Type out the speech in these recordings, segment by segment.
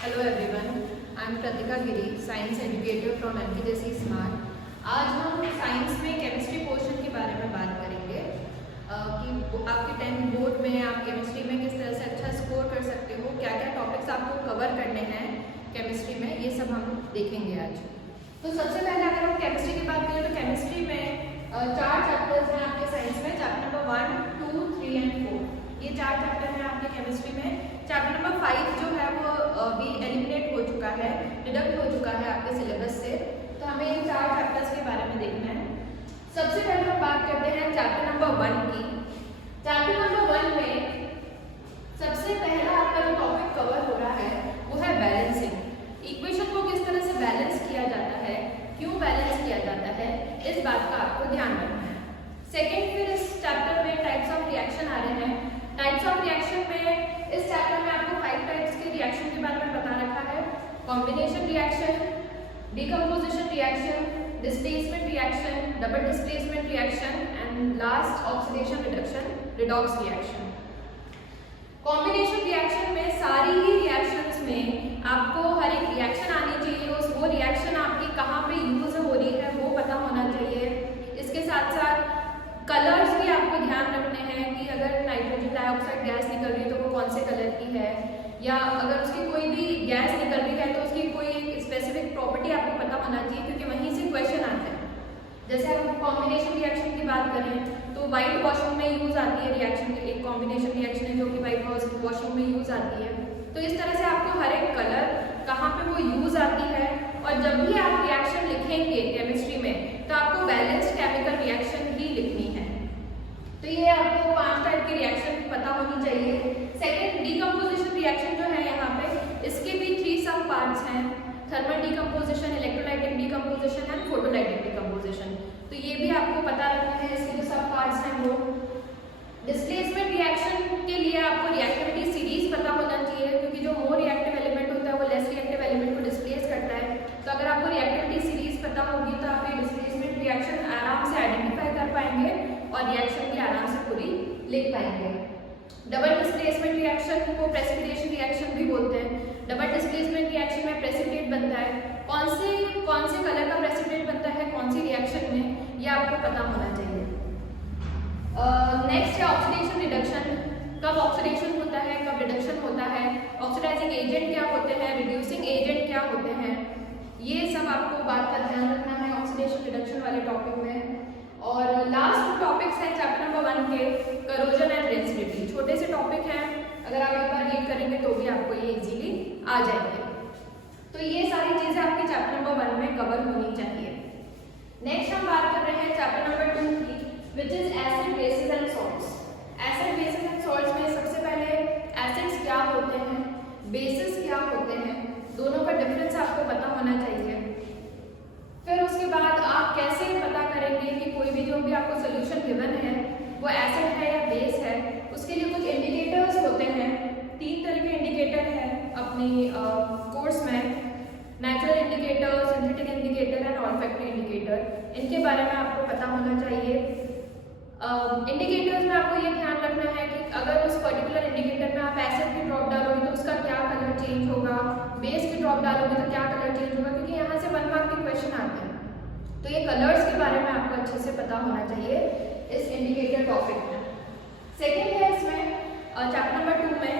Hello everyone, I am Pratika Giri, science educator from MPJC smart. आज हम science में chemistry portion के बारे में बात करेंगे कि आपके 10th बोर्ड में आप केमिस्ट्री में किस तरह से अच्छा स्कोर कर सकते हो, क्या क्या टॉपिक्स आपको कवर करने हैं केमिस्ट्री में, ये सब हम देखेंगे आज। तो सबसे पहले अगर हम केमिस्ट्री की बात करें तो केमिस्ट्री में 4 चैप्टर्स हैं आपके साइंस में। चैप्टर नंबर 1, 2, 3 एंड 4, ये 4 चैप्टर हैं आपके केमिस्ट्री में। चैप्टर नंबर 5 जो है वो भी एलिमिनेट हो चुका है, डिडक्ट हो चुका है आपके सिलेबस से, तो हमें इन 4 चैप्टर्स के बारे में देखना है। सबसे पहले हम बात करते हैं चैप्टर नंबर 1 की। चैप्टर नंबर 1 में सबसे पहला आपका जो टॉपिक कवर हो रहा है वो है बैलेंसिंग। इक्वेशन को किस तरह से बैलेंस किया जाता है, क्यों बैलेंस किया जाता है, इस बात का आपको ध्यान रखना है। सेकेंड, फिर इस चैप्टर में टाइप्स ऑफ रिएक्शन आ रहे हैं। टाइप्स ऑफ रिएक्शन में इस चैप्टर में आपको 5 टाइप्स के रिएक्शन के बारे में बता रखा है। Combination reaction, decomposition reaction, displacement reaction, double displacement reaction and last oxidation reduction redox reaction. Combination reaction में सारी ही रिएक्शंस में आपको हर एक रिएक्शन आनी चाहिए, वो रिएक्शन आपकी कहाँ पे यूज हो रही है वो पता होना चाहिए। इसके साथ साथ कलर्स भी आपको ध्यान रखने हैं कि अगर नाइट्रोजन डाइऑक्साइड गैस निकल रही है तो वो कौन से कलर की है, या अगर उसकी कोई भी गैस निकल रही है तो उसकी कोई एक स्पेसिफिक प्रॉपर्टी आपको पता होना चाहिए, क्योंकि वहीं से क्वेश्चन आते हैं। जैसे हम कॉम्बिनेशन रिएक्शन की बात करें तो वाइट वॉशिंग में यूज आती है रिएक्शन, एक कॉम्बिनेशन रिएक्शन है जो कि वाइट वॉशिंग में यूज आती है। तो इस तरह से आपको हर एक कलर कहाँ पे वो यूज आती है, और जब भी आप रिएक्शन लिखेंगे केमिस्ट्री में तो आपको बैलेंस्ड केमिकल रिएक्शन ही लिखनी है। तो ये आपको 5 टाइप की रिएक्शन पता होनी चाहिए। सेकेंड, डिकम्पोजिशन रिएक्शन जो है यहाँ पे, इसके भी 3 सब पार्ट्स हैं। Thermal decomposition, electrolytic decomposition and photolytic decomposition. तो ये भी आपको पता रखना है, इसके जो सब पार्ट्स हैं वो। डिस्प्लेसमेंट रिएक्शन के लिए आपको रिएक्टिविटी सीरीज पता होना चाहिए, क्योंकि जो मोर रिएक्टिव एलिमेंट होता है वो लेस रिएक्टिव एलिमेंट को डिस्प्लेस करता है। तो अगर आपको रिएक्टिविटी सीरीज पता होगी तो आप ये डिस्प्लेसमेंट रिएक्शन आराम से आइडेंटिफाई कर पाएंगे और रिएक्शन की आराम से पूरी लिख पाएंगे। डबल डिस्प्लेसमेंट रिएक्शन को प्रेसिपिटेशन रिएक्शन भी बोलते हैं। डबल डिस्प्लेसमेंट रिएक्शन में प्रेसिपिटेट बनता है, कौन से कलर का प्रेसिपिटेट बनता है कौन सी रिएक्शन में, ये आपको पता होना चाहिए। नेक्स्ट है ऑक्सीडेशन रिडक्शन। कब ऑक्सीडेशन होता है, कब रिडक्शन होता है, ऑक्सीडाइजिंग एजेंट क्या होते हैं, रिड्यूसिंग एजेंट क्या होते हैं, ये सब आपको बात का ध्यान रखना है ऑक्सीडेशन रिडक्शन वाले टॉपिक में। और लास्ट टॉपिक्स हैं चैप्टर नंबर 1 के, करोजन एंड रेंसिडिटी। छोटे से टॉपिक हैं, अगर आप एक बार रीड करेंगे तो भी आपको ये इजीली आ जाएंगे। तो ये सारी चीजें आपके चैप्टर नंबर 1 में कवर होनी चाहिए। नेक्स्ट हम बात कर रहे हैं चैप्टर नंबर 2 की, which is acid, basis and salts. Acid, basis and salts में सबसे पहले एसिड्स क्या होते हैं, बेसिस क्या होते हैं, दोनों का डिफरेंस आपको पता होना चाहिए। फिर उसके बाद आप कैसे पता करेंगे कि कोई भी जो भी आपको सोल्यूशन गिवन है वो एसिड है या बेस है, उसके लिए कुछ इंडिकेटर्स होते हैं। 3 तरह के इंडिकेटर हैं अपनी कोर्स में, natural indicator, synthetic indicator and olfactory indicator. इनके बारे में आपको पता होना चाहिए। इंडिकेटर्स में आपको ये ध्यान रखना है कि अगर उस पर्टिकुलर इंडिकेटर में आप एसिड की ड्रॉप डालोगे तो उसका क्या कलर चेंज होगा, बेस की ड्रॉप डालोगे तो क्या कलर चेंज होगा, क्योंकि यहाँ से 1 मार्क के क्वेश्चन आते हैं। तो ये कलर्स के बारे में आपको अच्छे से पता होना चाहिए इस इंडिकेटर टॉपिक में। सेकेंड है इसमें चैप्टर नंबर 2 में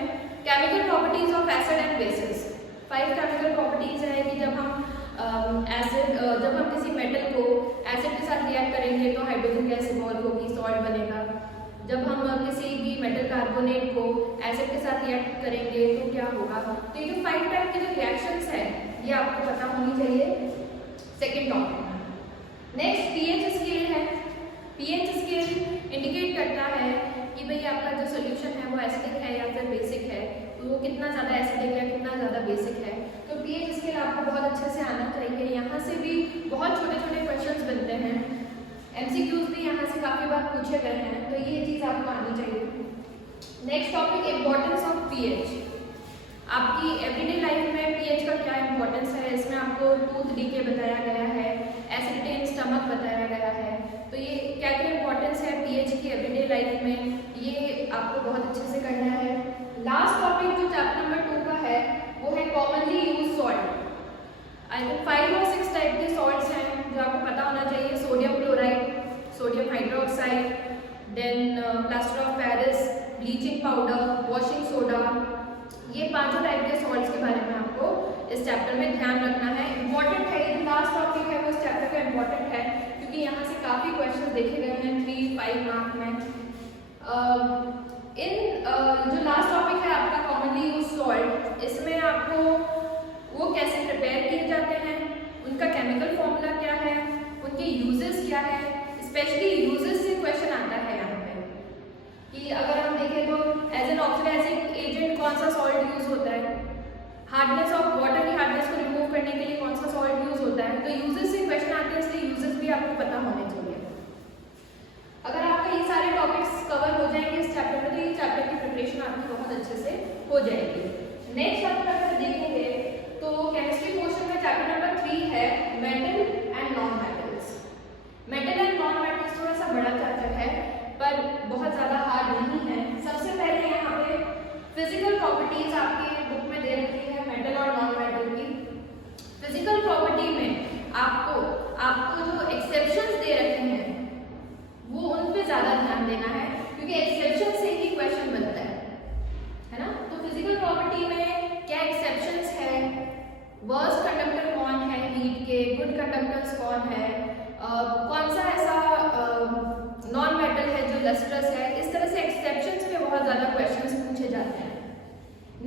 chemical properties of acid and bases. 5 chemical properties है कि जब हम जब हम किसी मेटल को एसिड के साथ रिएक्ट करेंगे तो हाइड्रोजन गैस इवॉल्व होगी, सॉल्ट बनेगा। जब हम किसी भी मेटल कार्बोनेट को एसिड के साथ रिएक्ट करेंगे तो क्या होगा। तो ये जो 5 टाइप के जो रिएक्शंस हैं ये आपको पता होनी चाहिए सेकेंड टॉपिक में। नेक्स्ट पीएच स्केल है। पीएच स्केल इंडिकेट करता है कि भाई आपका जो सोल्यूशन है वो एसिडिक है या फिर बेसिक है, तो वो कितना ज़्यादा एसिडिक है, कितना ज़्यादा बेसिक है। तो पीएच स्केल आपको बहुत अच्छे से आना चाहिए। यहाँ से भी बहुत छोटे छोटे क्वेश्चंस बनते हैं, एमसीक्यूज भी यहाँ से काफ़ी बार पूछे गए हैं, तो ये चीज़ आपको आनी चाहिए। Next topic, importance of pH. आपकी एवरीडे लाइफ में पीएच का क्या इंपॉर्टेंस है, इसमें आपको टूथ डीके बताया गया है, एसिडिटी इन स्टमक बताया गया है। तो ये क्या क्या इंपॉर्टेंस है पीएच की एवरीडे लाइफ में, ये आपको बहुत अच्छे से करना है। लास्ट टॉपिक जो चैप्टर नंबर 2 का है वो है कॉमनली पांचों टाइप के सॉल्ट्स के बारे में आपको इस चैप्टर में ध्यान रखना है। इंपॉर्टेंट है, ये जो लास्ट टॉपिक है वो इस चैप्टर का इंपॉर्टेंट है, क्योंकि यहाँ से काफ़ी क्वेश्चन देखे गए हैं 3-5 मार्क में। जो लास्ट टॉपिक है आपका कॉमनली यूज सॉल्ट, इसमें आपको वो कैसे प्रिपेयर किए जाते हैं, उनका केमिकल फॉर्मूला क्या है, उनके यूजेस क्या है, स्पेशली यूजेस से क्वेश्चन आता है यहाँ पे कि अगर हम देखें तो एज एन ऑक्सीडाइजिंग एजेंट कौन सा सॉल्ट यूज होता है, हार्डनेस ऑफ वाटर की हार्डनेस को रिमूव करने के लिए कौन सा सॉल्ट यूज होता है। तो यूजेस से क्वेश्चन आते हैं, इसलिए यूजेस भी आपको पता होने चाहिए। अगर आपका ये सारे टॉपिक्स कवर हो जाएंगे इस चैप्टर में, तो ये चैप्टर की प्रिपरेशन आपकी बहुत अच्छे से हो जाएगी। नेक्स्ट चैप्टर अगर देखेंगे तो केमिस्ट्री पोर्शन में चैप्टर नंबर 3 है metal and non metals. Metal and non metals थोड़ा सा बड़ा चैप्टर है, पर बहुत ज़्यादा हार्ड नहीं है। सबसे पहले यहाँ पे फिजिकल प्रॉपर्टीज आपके बुक में दे रखी है मेटल और नॉन मेटल की। फिजिकल प्रॉपर्टी में आपको जो एक्सेप्शंस दे रखे हैं वो उन पे ज़्यादा ध्यान देना है, क्योंकि एक्सेप्शन से ही क्वेश्चन बनता है ना। तो फिजिकल प्रॉपर्टी में क्या एक्सेप्शंस है, वर्स्ट कंडक्टर कौन है हीट के, गुड कंडक्टर्स कौन है, कौन सा ऐसा नॉन मेटल है जो लस्ट्रस है, इस तरह से एक्सेप्शंस पे बहुत ज़्यादा क्वेश्चंस पूछे जाते हैं।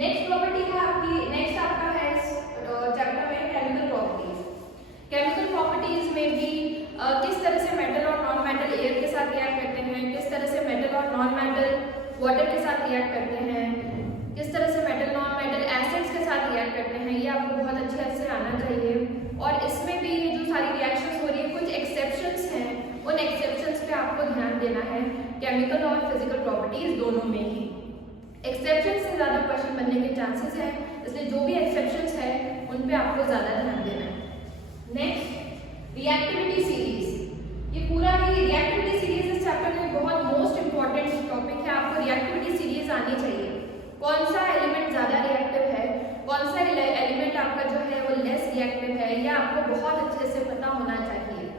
नेक्स्ट प्रॉपर्टी है आपकी, नेक्स्ट आपका है चैप्टर में केमिकल प्रॉपर्टीज। केमिकल प्रॉपर्टीज में भी किस तरह से मेटल और नॉन मेटल एयर के साथ रिएक्ट करते हैं, किस तरह से मेटल और नॉन मेटल वाटर के साथ रिएक्ट करते हैं, किस तरह से मेटल नॉन मेटल एसिड्स के साथ रिएक्ट करते हैं, ये आपको बहुत अच्छे से आना चाहिए। और इसमें भी ये जो सारी रिएक्शंस हो रही है, कुछ एक्सेप्शंस हैं, उन एक्सेप्शंस पे आपको ध्यान देना है केमिकल और फिजिकल प्रॉपर्टीज दोनों में ही। एक्सेप्शन से ज़्यादा क्वेश्चन बनने के चांसेस हैं, इसलिए जो भी एक्सेप्शंस है उन पे आपको ज़्यादा ध्यान देना है। नेक्स्ट रिएक्टिविटी सीरीज, ये पूरा ही रिएक्टिविटी सीरीज इस चैप्टर में बहुत मोस्ट इंपॉर्टेंट टॉपिक है। आपको रिएक्टिविटी सीरीज आनी चाहिए, कौन सा एलिमेंट ज़्यादा रिएक्टिव है, कौन सा एलिमेंट आपका जो है वो लेस रिएक्टिव है, यह आपको बहुत अच्छे से पता होना चाहिए।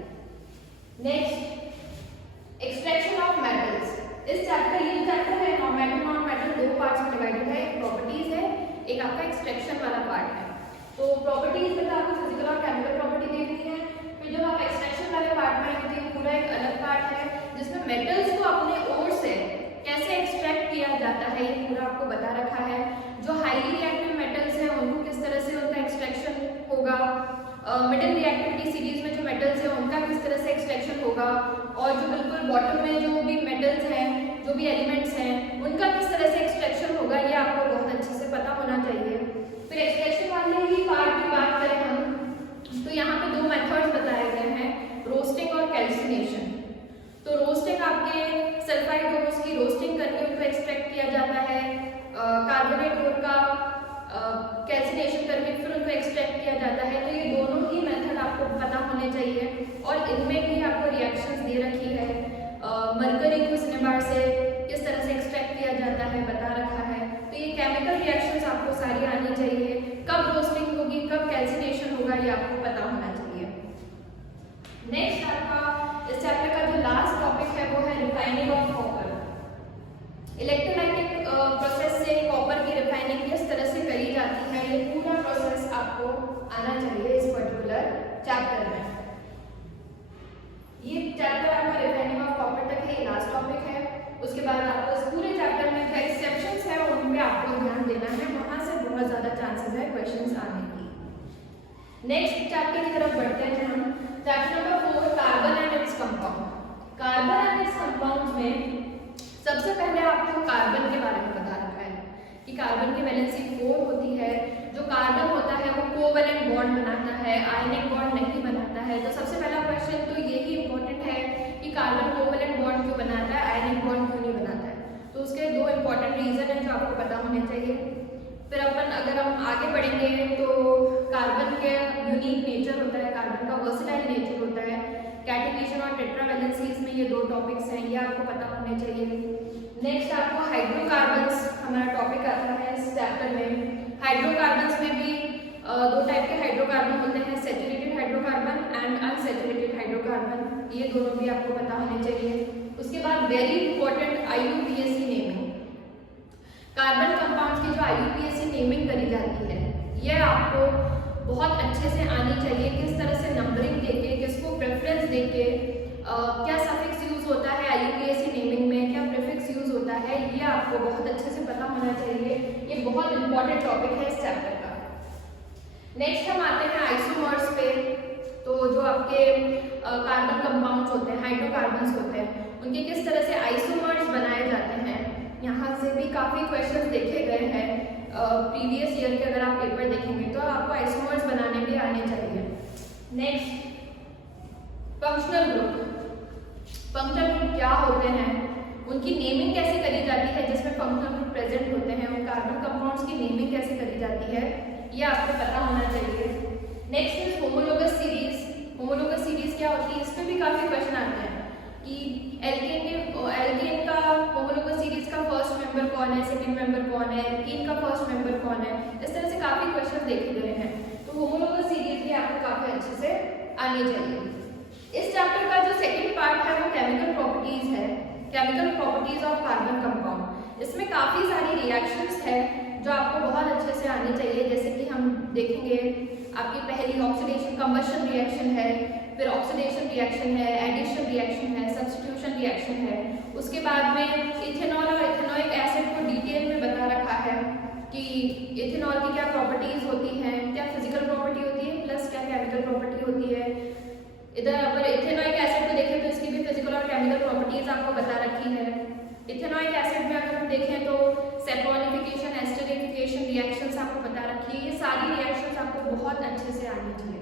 नेक्स्ट एक्सट्रैक्शन ऑफ मेटल्स, इस चैप्टर ये जो चैप्टर है मेटल नॉन मेटल दो पार्ट्स में डिवाइडेड है, एक प्रॉपर्टीज है, एक आपका एक्सट्रैक्शन वाला पार्ट है। तो प्रॉपर्टीज में तो आपको फिजिकल और केमिकल प्रॉपर्टी देखनी है, फिर जब आप एक्सट्रैक्शन वाले पार्ट में आएंगे तो पूरा एक अलग पार्ट है जिसमें मेटल्स को अपने ओर से कैसे एक्सट्रैक्ट किया जाता है, ये पूरा आपको बता रखा है। जो हाईली रिएक्टिव मेटल्स हैं उनको किस तरह से उनका एक्सट्रैक्शन होगा, मिडिल रिएक्टिविटी सीरीज में जो मेटल्स हैं उनका किस तरह से एक्सट्रैक्शन होगा, और जो बिल्कुल बॉटम में जो भी मेटल्स हैं, जो भी एलिमेंट्स हैं, उनका किस तरह से एक्सट्रैक्शन होगा, ये आपको बहुत अच्छे से पता होना चाहिए। फिर एक्सट्रैक्शन वाले ही पार्ट की बात करें हम, तो यहाँ पे दो मेथड्स बताए गए हैं, रोस्टिंग और कैल्सिनेशन। तो रोस्टिंग आपके सल्फाइड ओर्स की रोस्टिंग करके उनको एक्सट्रैक्ट किया जाता है, कार्बोनेट ओर का कैल्सिनेशन करके फिर उनको एक्सट्रैक्ट किया जाता है। तो ये दोनों ही मेथड आपको पता होने चाहिए, और इनमें भी आपको रिएक्शंस दे रखी है। मरकरी को सिनेबार से किस तरह से एक्सट्रैक्ट किया जाता है बता रखा है। तो ये केमिकल रिएक्शंस आपको सारी आनी चाहिए, कब रोस्टिंग होगी, कब कैल्सिनेशन होगा, ये आपको पता होना चाहिए। नेक्स्ट आपका इस चैप्टर का जो लास्ट टॉपिक है वो है refining of copper. Electrolytic process से कॉपर की रिफाइनिंग किस तरह से करी जाती है, ये पूरा प्रोसेस आपको आना चाहिए इस पर्टिकुलर चैप्टर में। ये चैप्टर आपका रिफाइनिंग ऑफ कॉपर तक है, ये लास्ट टॉपिक है। उसके बाद आपको इस पूरे चैप्टर में जो एक्सेप्शंस है उन पे आपको ध्यान देना है, वहां से बहुत ज़्यादा चांसेस है क्वेश्चंस आने की। नेक्स्ट चैप्टर की तरफ बढ़ते हैं हम, chapter number 4 carbon and its compound. Carbon and it's compounds में सबसे पहले आपको कार्बन के बारे में बता रखा है कि कार्बन की वैलेंसी 4 होती है। जो कार्बन होता है वो कोवैलेंट बॉन्ड बनाता है, आयनिक बॉन्ड नहीं बनाता है। तो सबसे पहला क्वेश्चन तो यही इंपॉर्टेंट है कि कार्बन कोवैलेंट बॉन्ड क्यों बनाता है, आयनिक बॉन्ड क्यों नहीं बनाता है। तो उसके दो इंपॉर्टेंट रीजन है जो आपको पता होने चाहिए। फिर अगर हम आगे बढ़ेंगे तो कार्बन के यूनिक नेचर होता है, कार्बन का वर्सेटाइल नेचर होता है, कैटेनेशन और टेट्रावैलेंसीज में ये दो टॉपिक्स हैं, ये आपको पता होने चाहिए। नेक्स्ट आपको हाइड्रोकार्बन्स हमारा टॉपिक आता है इस चैप्टर में। हाइड्रोकार्बन्स में भी दो टाइप के हाइड्रोकार्बन होते हैं, saturated hydrocarbon and unsaturated hydrocarbon, ये दोनों भी आपको पता होने चाहिए। उसके बाद very important IUPAC naming. Carbon compounds की जो IUPAC नेमिंग जाती है, यह आपको बहुत अच्छे से आनी चाहिए। किस तरह से नंबरिंग देके, किसको प्रेफरेंस देके, क्या सफिक्स यूज होता है IUPAC नेमिंग में, क्या प्रीफिक्स यूज होता है, ये आपको बहुत अच्छे से पता होना चाहिए। ये बहुत इंपॉर्टेंट टॉपिक है इस चैप्टर का। नेक्स्ट हम आते हैं आइसोमर्स पे। तो जो आपके कार्बन कंपाउंड्स होते हैं, हाइड्रोकार्बन्स होते हैं, उनके किस तरह से आइसोमर्स बनाए जाते हैं, यहाँ से भी काफ़ी क्वेश्चंस देखे गए हैं प्रीवियस ईयर के। अगर आप पेपर देखेंगे तो आपको आइसोमर्स बनाने भी आने चाहिए। Next, functional group. Functional group क्या होते हैं, उनकी नेमिंग कैसे करी जाती है, जिसमें फंक्शनल ग्रुप प्रेजेंट होते हैं, उन कार्बन कंपाउंड्स की नेमिंग कैसे करी जाती है, ये आपको पता होना चाहिए। Next is homologous series. Homologous series क्या होती है, इस पर भी काफी क्वेश्चन आते हैं कि एल्केन का होमोलोगस सीरीज का फर्स्ट मेंबर कौन है, सेकंड मेंबर कौन है, एल्कीन का फर्स्ट मेंबर कौन है। इस तरह से काफी क्वेश्चन देखे गए हैं, तो होमोलोगस सीरीज भी आपको काफी अच्छे से आनी चाहिए। इस चैप्टर का जो सेकंड पार्ट है वो केमिकल प्रॉपर्टीज है, chemical properties of carbon compound. इसमें काफी सारी रिएक्शंस है जो आपको बहुत अच्छे से आनी चाहिए। जैसे कि हम देखेंगे, आपकी पहली ऑक्सीडेशन कंबशन रिएक्शन है, फिर ऑक्सीडेशन रिएक्शन है, एडिशन रिएक्शन है, सब्स्टिट्यूशन रिएक्शन है। उसके बाद में इथेनॉल और इथेनोइक एसिड को डिटेल में बता रखा है कि इथेनॉल की क्या प्रॉपर्टीज होती हैं, क्या फिजिकल प्रॉपर्टी होती है प्लस क्या केमिकल प्रॉपर्टी होती है। इधर अगर इथेनोइक एसिड को देखें तो इसकी भी फिजिकल और केमिकल प्रॉपर्टीज आपको बता रखी है। इथेनोइक एसिड में अगर हम देखें तो सेपोनिफिकेशन, एस्टरिफिकेशन रिएक्शंस आपको बता रखी है। ये सारी रिएक्शंस आपको बहुत अच्छे से आनी चाहिए।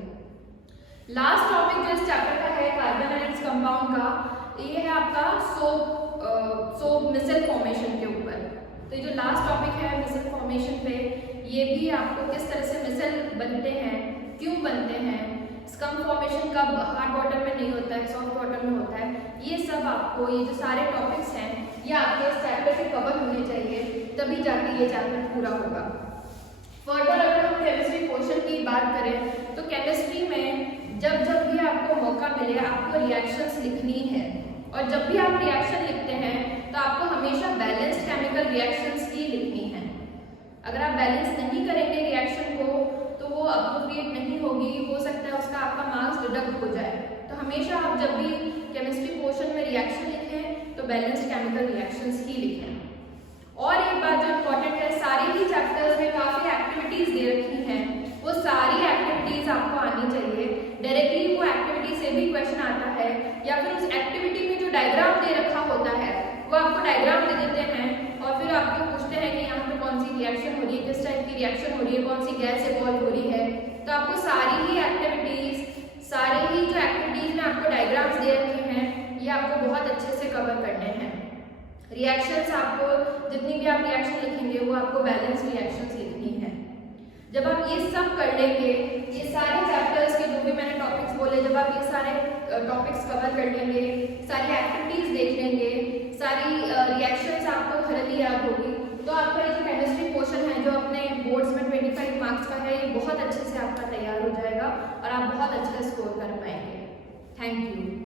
लास्ट टॉपिक जो इस चैप्टर का है कार्बन आयन्स कंपाउंड का, ये है आपका सोप मिसल फॉर्मेशन के ऊपर। तो ये जो लास्ट टॉपिक है मिसल फॉर्मेशन पे, ये भी आपको किस तरह से मिसल बनते हैं, क्यों बनते हैं, स्कम फॉर्मेशन कब हार्ड वाटर में नहीं होता है, सॉफ्ट वाटर में होता है, ये सब आपको, ये जो सारे टॉपिक्स हैं ये आपके इस चैप्टर से कवर होने चाहिए, तभी जाके ये चैप्टर पूरा होगा। फर्दर अगर हम केमिस्ट्री पोर्शन की बात करें तो केमिस्ट्री में जब जब भी आपको मौका मिले आपको रिएक्शंस लिखनी है, और जब भी आप रिएक्शन लिखते हैं तो आपको हमेशा बैलेंस्ड केमिकल रिएक्शंस ही लिखनी है। अगर आप बैलेंस नहीं करेंगे रिएक्शन को तो वो अप्रोप्रिएट नहीं होगी, हो सकता है उसका आपका मार्क्स डिडक्ट हो जाए। तो हमेशा आप जब भी केमिस्ट्री पोर्शन में रिएक्शन लिखें तो बैलेंस्ड केमिकल रिएक्शंस ही लिखें। और एक बात जो इम्पोर्टेंट है, सारे ही चैप्टर्स में काफ़ी एक्टिविटीज़ दे रखी हैं, वो सारी एक्टिविटीज़ आपको आनी चाहिए। डायरेक्टली वो एक्टिविटी से भी क्वेश्चन आता है, या फिर उस एक्टिविटी में जो डायग्राम दे रखा होता है वो आपको डायग्राम दे देते हैं और फिर आपको पूछते हैं कि यहाँ पे कौन सी रिएक्शन हो रही है, किस टाइप की रिएक्शन हो रही है, कौन सी गैस इवॉल्व हो रही है। तो आपको सारी ही एक्टिविटीज़, सारे ही जो एक्टिविटीज़ में आपको डायग्राम्स दे रखे हैं ये आपको बहुत अच्छे से कवर करने हैं। रिएक्शंस आपको, जितनी भी आप रिएक्शन लिखेंगे वो आपको बैलेंस रिएक्शंस लिखनी है। जब आप ये सब कर लेंगे, ये सारे चैप्टर्स के जो भी मैंने टॉपिक्स बोले, जब आप ये सारे टॉपिक्स कवर कर लेंगे, सारी एक्टिविटीज़ देख लेंगे, सारी रिएक्शंस आपको थोड़ी याद होगी, तो आपका ये जो केमिस्ट्री पोर्शन है जो अपने बोर्ड्स में 25 मार्क्स का है, ये बहुत अच्छे से आपका तैयार हो जाएगा और आप बहुत अच्छा स्कोर कर पाएंगे। Thank you.